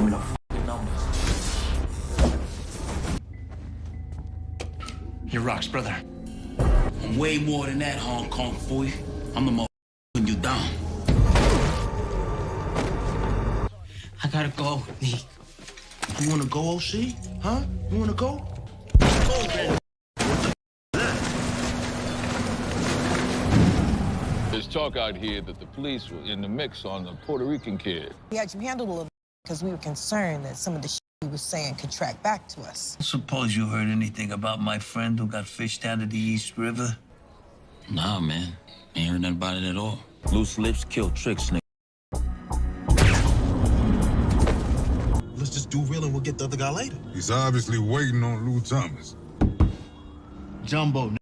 Give me the f***ing numbers. Your rocks, brother. I'm way more than that, Hong Kong boy. I'm the motherfucker putting you down. I gotta go, Nick. You wanna go, O-Cee? Huh? You wanna go? Go, man. There's talk out here that the police were in the mix on the Puerto Rican kid. We had you handled a little because we were concerned that some of the shit he was saying could track back to us. Suppose you heard anything about my friend who got fished down to the East River? Nah, man. Ain't heard nothing about it at all. Loose lips kill tricks, nigga. Let's just do real and we'll get the other guy later. He's obviously waiting on Lou Thomas. Jumbo.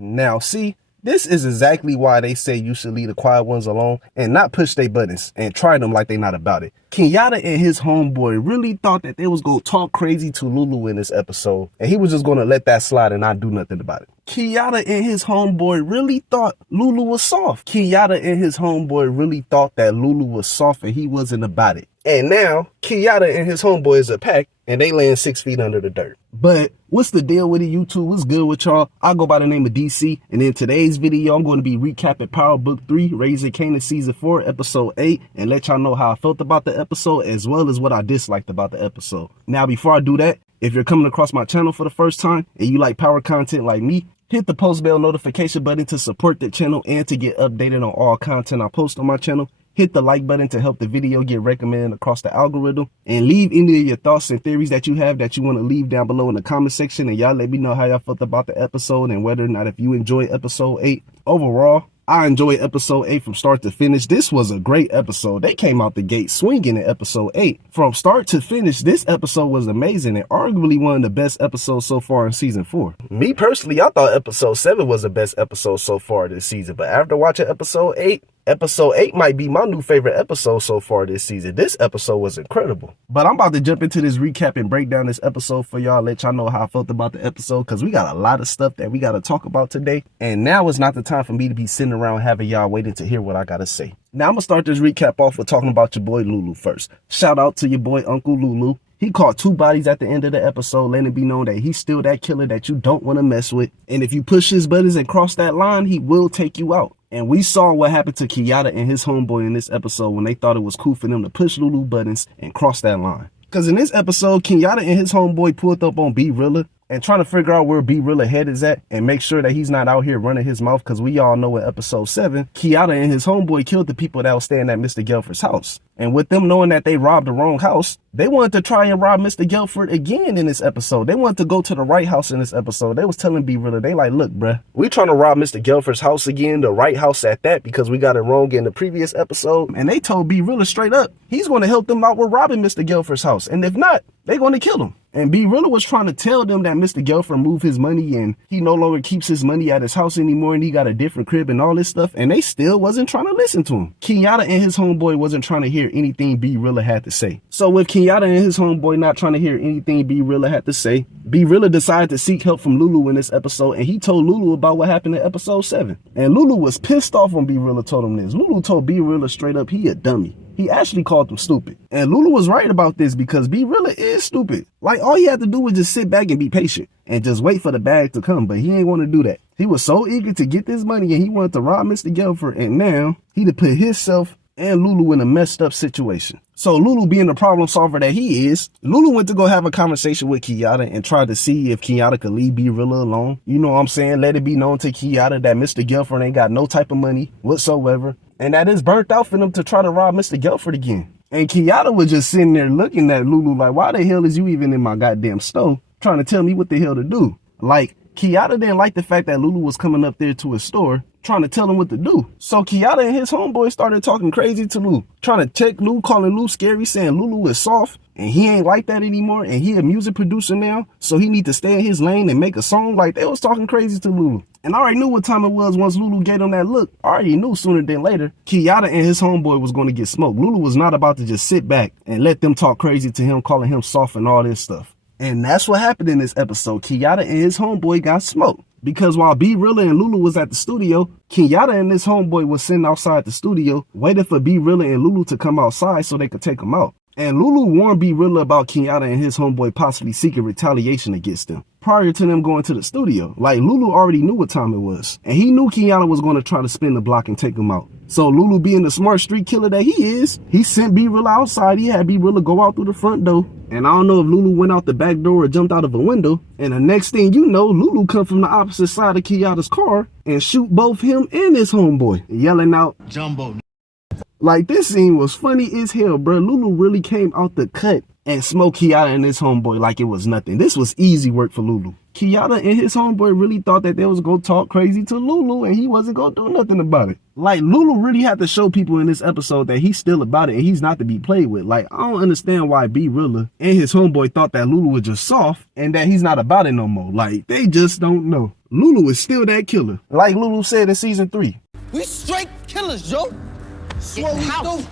Now, see, this is exactly why they say you should leave the quiet ones alone and not push their buttons and try them like they not about it. Kenyatta and his homeboy really thought that they was going to talk crazy to Lulu in this episode, and he was just going to let that slide and not do nothing about it. Kenyatta and his homeboy really thought Lulu was soft. Kenyatta and his homeboy really thought that Lulu was soft and he wasn't about it. And now, Kenyatta and his homeboy is a pack, and they laying 6 feet under the dirt. But what's the deal with it, YouTube? What's good with y'all? I go by the name of DC, and in today's video, I'm going to be recapping Power Book 3, Raising Kanan Season 4, Episode 8, and let y'all know how I felt about the episode, as well as what I disliked about the episode. Now, before I do that, if you're coming across my channel for the first time, and you like power content like me, hit the post bell notification button to support the channel and to get updated on all content I post on my channel. Hit the like button to help the video get recommended across the algorithm, and leave any of your thoughts and theories that you have that you want to leave down below in the comment section, and y'all let me know how y'all felt about the episode and whether or not if you enjoyed episode 8. Overall, I enjoyed episode 8 from start to finish. This was a great episode. They came out the gate swinging in episode 8. From start to finish, this episode was amazing and arguably one of the best episodes so far in season 4. Me personally, I thought episode 7 was the best episode so far this season, but after watching episode 8, Episode 8 might be my new favorite episode so far this season. This episode was incredible. But I'm about to jump into this recap and break down this episode for y'all, let y'all know how I felt about the episode, because we got a lot of stuff that we got to talk about today. And now is not the time for me to be sitting around having y'all waiting to hear what I got to say. Now I'm going to start this recap off with talking about your boy Lulu first. Shout out to your boy Uncle Lulu. He caught 2 bodies at the end of the episode, letting it be known that he's still that killer that you don't want to mess with. And if you push his buttons and cross that line, he will take you out. And we saw what happened to Kenyatta and his homeboy in this episode when they thought it was cool for them to push Lulu buttons and cross that line. Because in this episode, Kenyatta and his homeboy pulled up on B-Rilla and trying to figure out where B-Rilla head is at and make sure that he's not out here running his mouth, because we all know in episode 7, Kenyatta and his homeboy killed the people that was staying at Mr. Gelford's house. And with them knowing that they robbed the wrong house, they wanted to try and rob Mr. Gelford again in this episode. They wanted to go to the right house in this episode. They was telling B-Rilla, they like, look, bruh, we trying to rob Mr. Gelford's house again, the right house at that, because we got it wrong in the previous episode. And they told B-Rilla straight up, he's going to help them out with robbing Mr. Gelford's house. And if not, they're going to kill him. And B-Rilla was trying to tell them that Mr. Gelford moved his money and he no longer keeps his money at his house anymore and he got a different crib and all this stuff. And they still wasn't trying to listen to him. Kenyatta and his homeboy wasn't trying to hear anything B-Rilla had to say. So with Kenyatta and his homeboy not trying to hear anything B-Rilla had to say, B-Rilla decided to seek help from Lulu in this episode, and he told Lulu about what happened in episode 7. And Lulu was pissed off when B-Rilla told him this. Lulu told B-Rilla straight up he a dummy. He actually called him stupid. And Lulu was right about this, because B-Rilla is stupid. Like, all he had to do was just sit back and be patient and just wait for the bag to come, but he ain't want to do that. He was so eager to get this money and he wanted to rob Mr. Gelford, and now he to put himself and Lulu in a messed up situation. So Lulu, being the problem solver that he is, Lulu went to go have a conversation with Kenyatta and tried to see if Kenyatta could leave B-Rilla alone. You know what I'm saying? Let it be known to Kenyatta that Mr. Gelford ain't got no type of money whatsoever, and that it's burnt out for them to try to rob Mr. Gelford again. And Kenyatta was just sitting there looking at Lulu like, why the hell is you even in my goddamn store trying to tell me what the hell to do? Like, Kenyatta didn't like the fact that Lulu was coming up there to his store trying to tell him what to do. So Kenyatta and his homeboy started talking crazy to Lou, trying to check Lou, calling Lou scary, saying Lulu is soft and he ain't like that anymore, and he a music producer now, so he need to stay in his lane and make a song. Like, they was talking crazy to Lulu. And I already knew what time it was once Lulu gave him that look. I already knew sooner than later Kenyatta and his homeboy was going to get smoked. Lulu was not about to just sit back and let them talk crazy to him, calling him soft and all this stuff. And that's what happened in this episode. Kenyatta and his homeboy got smoked. Because while B Rilla and Lulu was at the studio, Kenyatta and his homeboy was sitting outside the studio waiting for B Rilla and Lulu to come outside so they could take them out. And Lulu warned B Rilla about Kenyatta and his homeboy possibly seeking retaliation against them prior to them going to the studio. Like, Lulu already knew what time it was. And he knew Kenyatta was going to try to spin the block and take him out. So Lulu, being the smart street killer that he is, he sent B Rilla outside. He had B Rilla go out through the front door. And I don't know if Lulu went out the back door or jumped out of a window. And the next thing you know, Lulu come from the opposite side of Kenyatta's car and shoot both him and his homeboy, yelling out, Jumbo. like, this scene was funny as hell, bro. Lulu really came out the cut and smoked Kenyatta and his homeboy like it was nothing. This was easy work for Lulu. Kenyatta and his homeboy really thought that they was gonna talk crazy to Lulu and he wasn't gonna do nothing about it. Like, Lulu really had to show people in this episode that he's still about it and he's not to be played with. Like, I don't understand why B Rilla and his homeboy thought that Lulu was just soft and that he's not about it no more. Like, they just don't know. Lulu is still that killer. Like Lulu said in season 3. We straight killers, yo. That's what we do.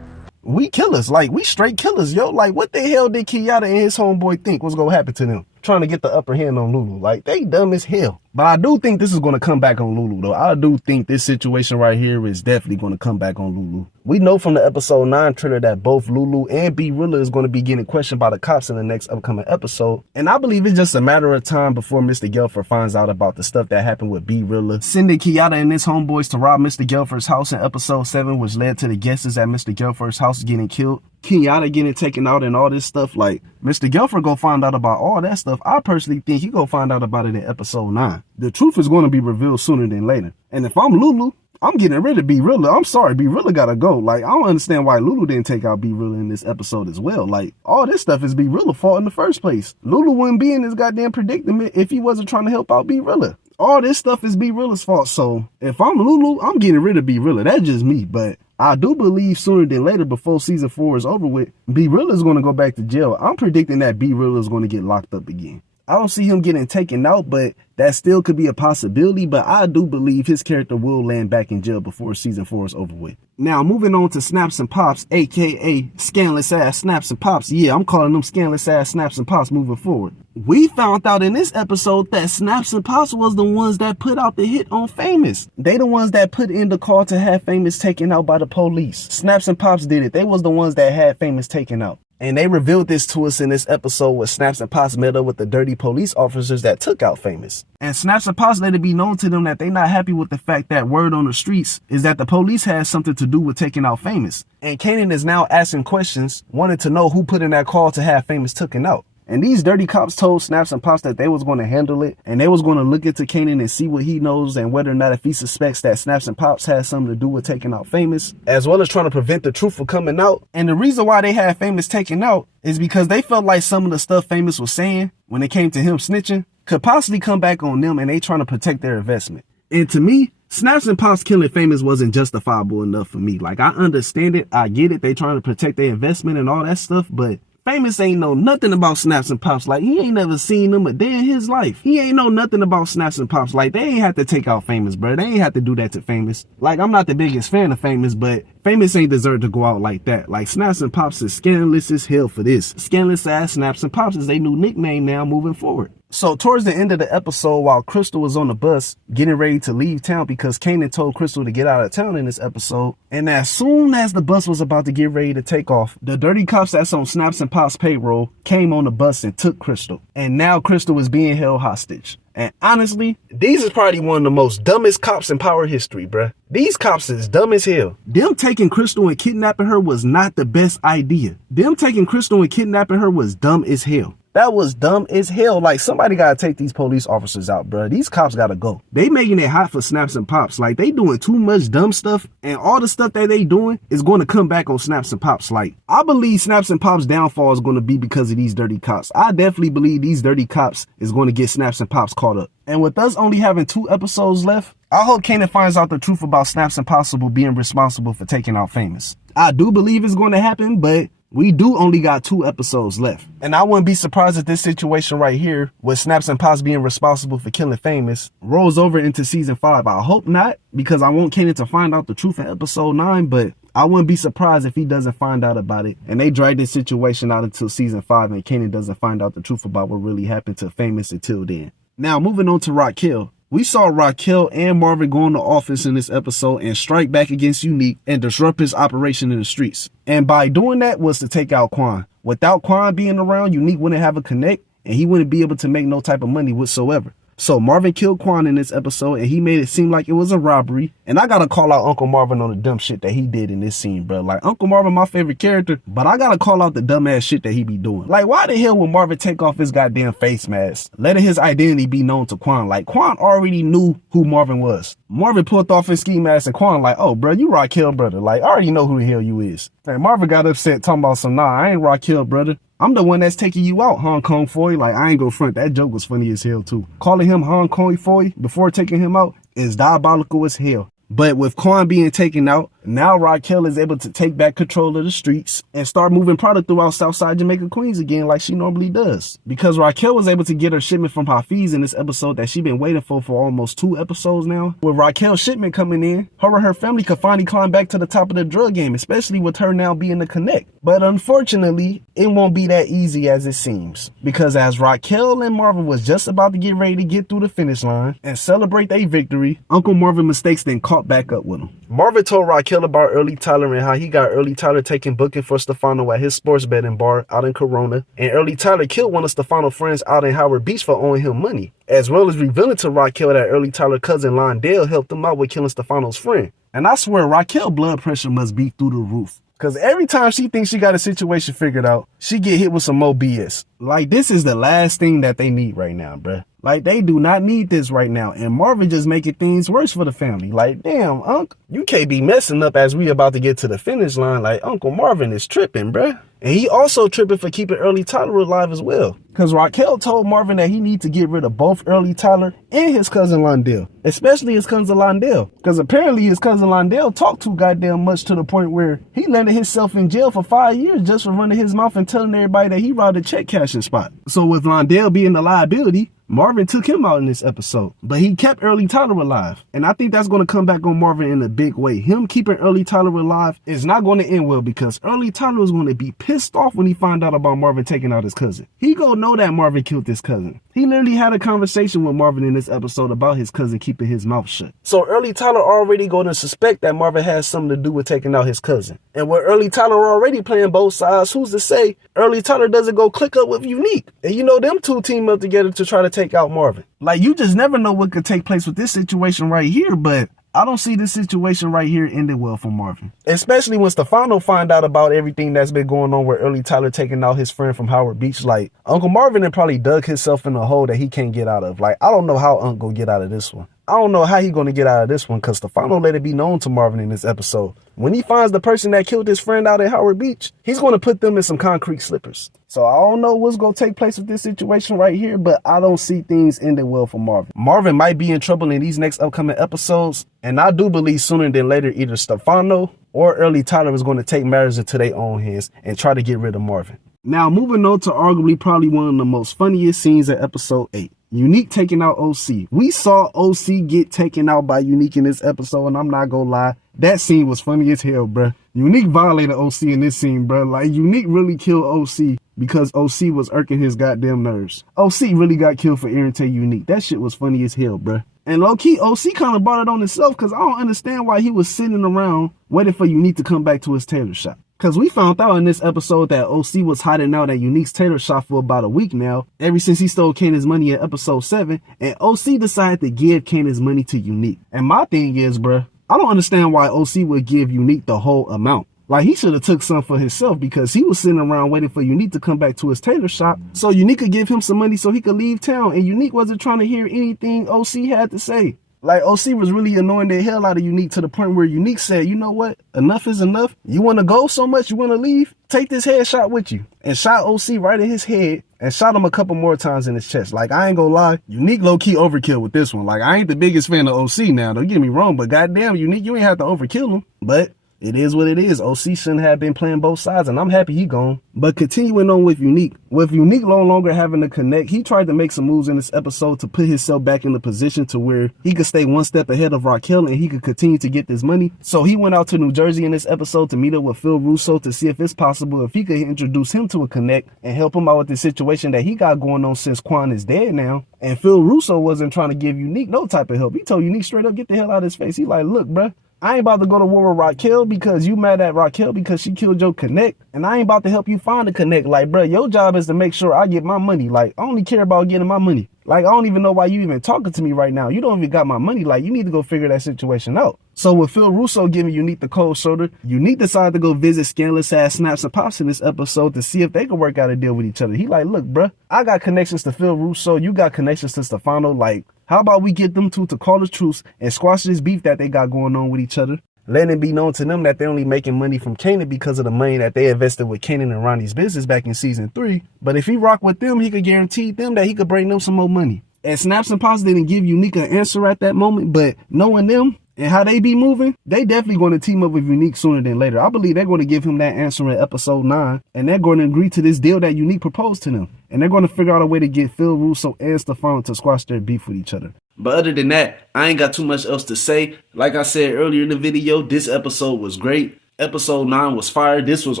We killers, like, we straight killers, yo. Like, what the hell did Kenyatta and his homeboy think was gonna happen to them? Trying to get the upper hand on Lulu. Like, they dumb as hell. But I do think this is gonna come back on Lulu, though. I do think this situation right here is definitely gonna come back on Lulu. We know from the episode 9 trailer that both Lulu and B Rilla is gonna be getting questioned by the cops in the next upcoming episode. And I believe it's just a matter of time before Mr. Gelford finds out about the stuff that happened with B Rilla sending Kenyatta and his homeboys to rob Mr. Gelford's house in episode 7, which led to the guesses at Mr. Gelford's house getting killed. Kenyatta getting taken out and all this stuff. Like, Mr. Gelford go find out about all that stuff. I personally think he go find out about it in episode 9. The truth is going to be revealed sooner than later. And if I'm Lulu, I'm getting rid of B Rilla. I'm sorry, B Rilla gotta go. Like, I don't understand why Lulu didn't take out B Rilla in this episode as well. Like, all this stuff is B Rilla's fault in the first place. Lulu wouldn't be in this goddamn predicament if he wasn't trying to help out B Rilla. All this stuff is B Rilla's fault. So if I'm Lulu, I'm getting rid of B Rilla. That's just me. But I do believe sooner than later, before season 4 is over with, B Rilla is going to go back to jail. I'm predicting that B Rilla is going to get locked up again. I don't see him getting taken out, but that still could be a possibility. But I do believe his character will land back in jail before season 4 is over with. Now, moving on to Snaps and Pops, aka scandalous ass Snaps and Pops. Yeah, I'm calling them scandalous ass Snaps and Pops moving forward. We found out in this episode that Snaps and Pops was the ones that put out the hit on Famous. They the ones that put in the call to have Famous taken out by the police. Snaps and Pops did it. They was the ones that had Famous taken out. And they revealed this to us in this episode where Snaps and Pops met up with the dirty police officers that took out Famous. And Snaps and Pops let it be known to them that they not happy with the fact that word on the streets is that the police has something to do with taking out Famous. And Kanan is now asking questions, wanting to know who put in that call to have Famous taken out. And these dirty cops told Snaps and Pops that they was going to handle it and they was going to look into Kanan and see what he knows and whether or not if he suspects that Snaps and Pops has something to do with taking out Famous, as well as trying to prevent the truth from coming out. And the reason why they had Famous taken out is because they felt like some of the stuff Famous was saying when it came to him snitching could possibly come back on them, and they trying to protect their investment. And to me, Snaps and Pops killing Famous wasn't justifiable enough for me. Like, I understand it, I get it, they trying to protect their investment and all that stuff, but Famous ain't know nothing about Snaps and Pops. Like, he ain't never seen them a day in his life. He ain't know nothing about Snaps and Pops. Like, they ain't have to take out Famous, bro. They ain't have to do that to Famous. Like, I'm not the biggest fan of Famous, but Famous ain't deserve to go out like that. Like, Snaps and Pops is scandalous as hell for this. Scandalous ass Snaps and Pops is their new nickname now moving forward. So towards the end of the episode, while Crystal was on the bus getting ready to leave town, because Kanan told Crystal to get out of town in this episode, and as soon as the bus was about to get ready to take off, the dirty cops that's on Snaps and Pops payroll came on the bus and took Crystal. And now Crystal is being held hostage. And honestly, these is probably one of the most dumbest cops in power history, bruh. These cops is dumb as hell. Them taking Crystal and kidnapping her was not the best idea. Them taking Crystal and kidnapping her was dumb as hell. That was dumb as hell. Like, somebody gotta take these police officers out, bruh. These cops gotta go. They making it hot for Snaps and Pops. Like, they doing too much dumb stuff, and all the stuff that they doing is going to come back on Snaps and Pops. Like, I believe Snaps and Pops downfall is going to be because of these dirty cops. I definitely believe these dirty cops is going to get Snaps and Pops caught up. And with us only having 2 episodes left, I hope Kanan finds out the truth about Snaps and Pops being responsible for taking out Famous. I do believe it's going to happen, but we do only got 2 episodes left. And I wouldn't be surprised if this situation right here, with Snaps and Pops being responsible for killing Famous, rolls over into season 5. I hope not, because I want Kanan to find out the truth in episode 9, but I wouldn't be surprised if he doesn't find out about it, and they drag this situation out until season 5 and Kanan doesn't find out the truth about what really happened to Famous until then. Now, moving on to Raquel. We saw Raquel and Marvin go in the office in this episode and strike back against Unique and disrupt his operation in the streets. And by doing that was to take out Quan. Without Quan being around, Unique wouldn't have a connect and he wouldn't be able to make no type of money whatsoever. So Marvin killed Quan in this episode and he made it seem like it was a robbery. And I gotta call out Uncle Marvin on the dumb shit that he did in this scene, bro. Like, Uncle Marvin, my favorite character, but I gotta call out the dumbass shit that he be doing. Like, why the hell would Marvin take off his goddamn face mask, letting his identity be known to Quan? Like, Quan already knew who Marvin was. Marvin pulled off his ski mask and Quan like, oh, bro, you Raquel, brother. Like, I already know who the hell you is. And Marvin got upset talking about some, nah, I ain't Raquel, brother. I'm the one that's taking you out, Hong Kong Foy. Like, I ain't go front. That joke was funny as hell, too. Calling him Hong Kong Foy before taking him out is diabolical as hell. But with Quan being taken out, now Raquel is able to take back control of the streets and start moving product throughout Southside Jamaica, Queens again like she normally does. Because Raquel was able to get her shipment from Hafiz in this episode that she been waiting for almost 2 episodes now. With Raquel's shipment coming in, her and her family could finally climb back to the top of the drug game, especially with her now being the connect. But unfortunately, it won't be that easy as it seems. Because as Raquel and Marvin was just about to get ready to get through the finish line and celebrate their victory, Uncle Marvin mistakes then caught back up with him. Marvin told Raquel about Early Tyler and how he got Early Tyler taking booking for Stefano at his sports betting bar out in Corona, and Early Tyler killed one of Stefano's friends out in Howard Beach for owing him money, as well as revealing to Raquel that Early Tyler's cousin Londale helped him out with killing Stefano's friend. And I swear Raquel's blood pressure must be through the roof. Cause every time she thinks she got a situation figured out, she get hit with some more BS. Like, this is the last thing that they need right now, bruh. Like, they do not need this right now. And Marvin just making things worse for the family. Like, damn, Unc, you can't be messing up as we about to get to the finish line. Like, Uncle Marvin is tripping, bruh. And he also tripping for keeping Early Tyler alive as well. Because Raquel told Marvin that he needs to get rid of both Early Tyler and his cousin Londale. Especially his cousin Londale. Because apparently his cousin Londale talked too goddamn much to the point where he landed himself in jail for 5 years just for running his mouth and telling everybody that he robbed a check cashing spot. So with Londale being the liability, Marvin took him out in this episode, but he kept Early Tyler alive. And I think that's going to come back on Marvin in a big way. Him keeping Early Tyler alive is not going to end well because Early Tyler is going to be pissed off when he find out about Marvin taking out his cousin. He gonna know that Marvin killed his cousin. He literally had a conversation with Marvin in this episode about his cousin keeping his mouth shut. So Early Tyler already going to suspect that Marvin has something to do with taking out his cousin. And with Early Tyler already playing both sides, who's to say Early Tyler doesn't go click up with Unique? And you know, them two team up together to try to take out Marvin. Like, you just never know what could take place with this situation right here, but I don't see this situation right here ending well for Marvin. Especially when Stefano find out about everything that's been going on with Early Tyler taking out his friend from Howard Beach. Like, Uncle Marvin had probably dug himself in a hole that he can't get out of. Like, I don't know how Uncle get out of this one. I don't know how he gonna get out of this one because Stefano let it be known to Marvin in this episode. When he finds the person that killed his friend out at Howard Beach, he's gonna put them in some concrete slippers. So I don't know what's gonna take place with this situation right here, but I don't see things ending well for Marvin. Marvin might be in trouble in these next upcoming episodes, and I do believe sooner than later either Stefano or Early Tyler is going to take matters into their own hands and try to get rid of Marvin. Now, moving on to arguably probably one of the most funniest scenes of episode 8. Unique taking out O-Cee. We saw O-Cee get taken out by Unique in this episode, and I'm not gonna lie, that scene was funny as hell, bruh. Unique violated O-Cee in this scene, bruh. Like, Unique really killed O-Cee because O-Cee was irking his goddamn nerves. O-Cee really got killed for irritating Unique. That shit was funny as hell, bruh. And low-key, O-Cee kind of brought it on himself because I don't understand why he was sitting around waiting for Unique to come back to his tailor shop. Because we found out in this episode that O-Cee was hiding out at Unique's tailor shop for about a week now, ever since he stole Kanan's money in episode 7, and O-Cee decided to give Kanan's money to Unique. And my thing is, bruh, I don't understand why O-Cee would give Unique the whole amount. Like, he should have took some for himself because he was sitting around waiting for Unique to come back to his tailor shop so Unique could give him some money so he could leave town, and Unique wasn't trying to hear anything O-Cee had to say. Like, O-Cee was really annoying the hell out of Unique to the point where Unique said, you know what? Enough is enough. You want to go so much? You want to leave? Take this headshot with you. And shot O-Cee right in his head and shot him a couple more times in his chest. Like, I ain't gonna lie. Unique low-key overkill with this one. Like, I ain't the biggest fan of O-Cee now. Don't get me wrong. But goddamn, Unique, you ain't have to overkill him. But it is what it is. O-Cee shouldn't have been playing both sides, and I'm happy he gone. But continuing on with Unique no longer having to connect, he tried to make some moves in this episode to put himself back in the position to where he could stay one step ahead of Raquel and he could continue to get this money. So he went out to New Jersey in this episode to meet up with Phil Russo to see if it's possible if he could introduce him to a connect and help him out with the situation that he got going on since Quan is dead now. And Phil Russo wasn't trying to give Unique no type of help. He told Unique straight up, get the hell out of his face. He like, look, bruh, I ain't about to go to war with Raquel because you mad at Raquel because she killed your connect. And I ain't about to help you find a connect. Like, bruh, your job is to make sure I get my money. Like, I only care about getting my money. Like, I don't even know why you even talking to me right now. You don't even got my money. Like, you need to go figure that situation out. So with Phil Russo giving Unique the cold shoulder, Unique decided to go visit Scandalous Ass Snaps and Pops in this episode to see if they could work out a deal with each other. He like, look, bruh, I got connections to Phil Russo. You got connections to Stefano. Like, how about we get them two to call the truce and squash this beef that they got going on with each other? Letting it be known to them that they're only making money from Kanan because of the money that they invested with Kanan and Ronnie's business back in season 3. But if he rock with them, he could guarantee them that he could bring them some more money. And Snaps and Pops didn't give Unique an answer at that moment, but knowing them and how they be moving, they definitely going to team up with Unique sooner than later. I believe they're going to give him that answer in episode 9, and they're going to agree to this deal that Unique proposed to them. And they're going to figure out a way to get Phil Russo and Stefano to squash their beef with each other. But other than that, I ain't got too much else to say. Like I said earlier in the video, this episode was great. Episode 9 was fire. This was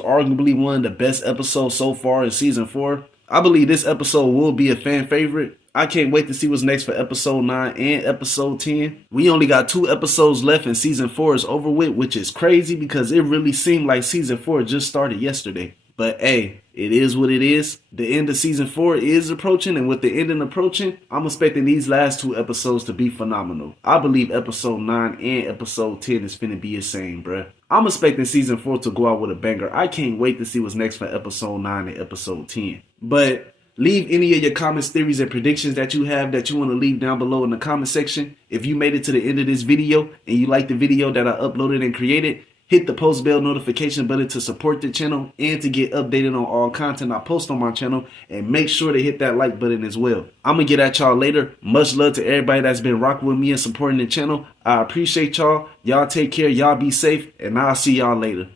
arguably one of the best episodes so far in season 4. I believe this episode will be a fan favorite. I can't wait to see what's next for episode 9 and episode 10. We only got 2 episodes left and season 4 is over with, which is crazy because it really seemed like season 4 just started yesterday. But hey, it is what it is. The end of season 4 is approaching, and with the ending approaching, I'm expecting these last 2 episodes to be phenomenal. I believe episode 9 and episode 10 is finna be insane, bruh. I'm expecting season 4 to go out with a banger. I can't wait to see what's next for episode 9 and episode 10. But leave any of your comments, theories, and predictions that you have that you want to leave down below in the comment section. If you made it to the end of this video and you like the video that I uploaded and created, hit the post bell notification button to support the channel and to get updated on all content I post on my channel, and make sure to hit that like button as well. I'm gonna get at y'all later. Much love to everybody that's been rocking with me and supporting the channel. I appreciate y'all. Y'all take care, y'all be safe, and I'll see y'all later.